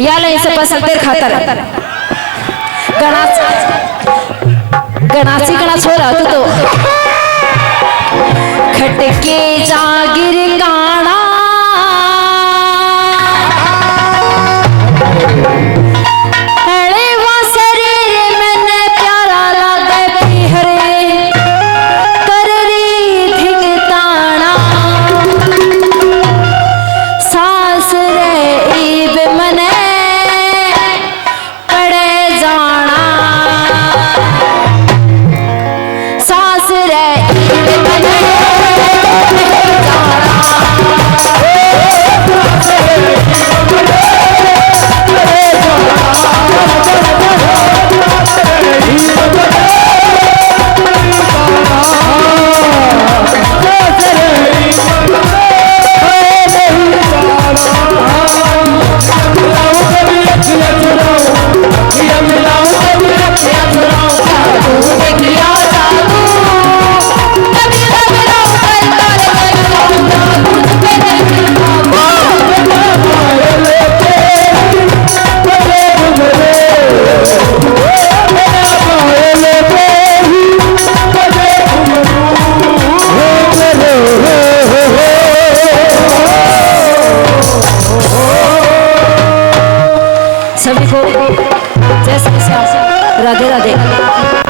याला इसे पसंद तेर खातर गणाची गणाच हो रहा तो खटके जागिर काना अरे वो शरीर मैंने प्यारा लगे पिहरे कररी धिंगताना सास रे ईब मने पड़े जाना सास रे ईब मने सभी को जय श्री श्याम, राधे राधे।